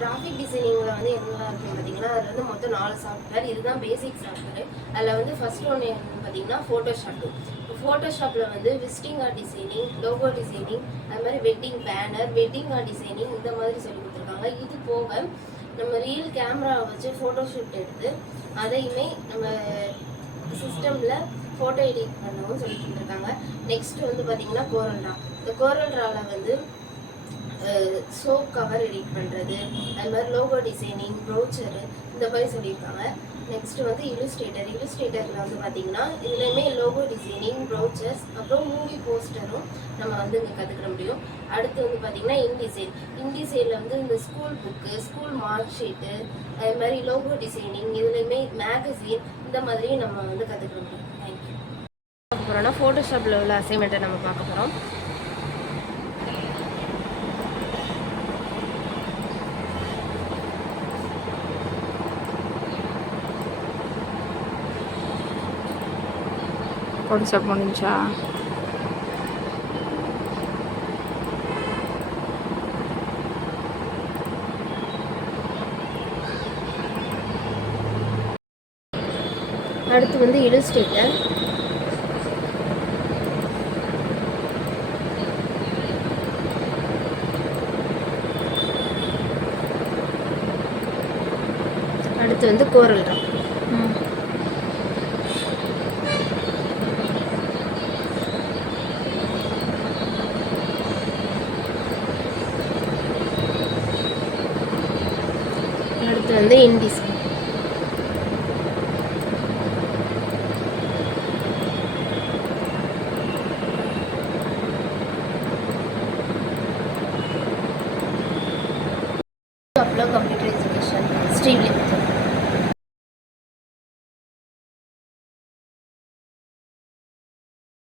Graphic டிசைனிங்கில் வந்து என்னெல்லாம் இருக்குன்னு பார்த்தீங்கன்னா அதில் வந்து மொத்தம் 4 சாஃப்ட்வேர். இதுதான் பேசிக் சாஃப்ட்வேர். அதில் வந்து ஃபர்ஸ்ட் ஒன்று என்னன்னு பார்த்தீங்கன்னா ஃபோட்டோஷாப். ஃபோட்டோஷாப்பில் வந்து visiting card designing, logo designing, அது மாதிரி wedding banner, wedding card designing இந்த மாதிரி சொல்லி கொடுத்துருக்காங்க. இது போக நம்ம ரியல் கேமராவை வச்சு ஃபோட்டோஷூட் எடுத்து அதையுமே நம்ம சிஸ்டமில் ஃபோட்டோ எடிட் பண்ணவும் சொல்லி கொடுத்துருக்காங்க. நெக்ஸ்ட் வந்து பார்த்தீங்கன்னா கோரல்ட்ரா. இந்த கோரல்ட்ராவில் வந்து சோப் கவர் எடிட் பண்ணுறது, அது மாதிரி லோகோ டிசைனிங், ப்ரௌச்சரு இந்த மாதிரி சொல்லியிருக்காங்க. நெக்ஸ்ட் வந்து இல்லுஸ்ட்ரேட்டரில் வந்து பார்த்தீங்கன்னா இதுலேயுமே லோகோ டிசைனிங், ப்ரௌச்சர்ஸ், அப்புறம் மூவி போஸ்டரும் நம்ம வந்து இங்கே கற்றுக்கிற முடியும். அடுத்து வந்து பார்த்தீங்கன்னா இன்டிசைனில் வந்து இந்த school book, school mark sheet, அது மாதிரி லோகோ டிசைனிங், இதுலேயுமே மேகசின் இந்த மாதிரியும் நம்ம வந்து கற்றுக்கிற முடியும். தேங்க்யூ. பார்க்க போகிறோம்னா ஃபோட்டோஷாப்பில் உள்ள அசைன்மெண்ட்டை நம்ம பார்க்க போகிறோம். ஃபோட்டோஷாப் முடிஞ்சா அடுத்து வந்து இல்லுஸ்ட்ரேட்டர். அடுத்து வந்து கோரல்ட்ரா. அடுத்து வந்து இன்டிசைன். Computer education Srivilliputhur.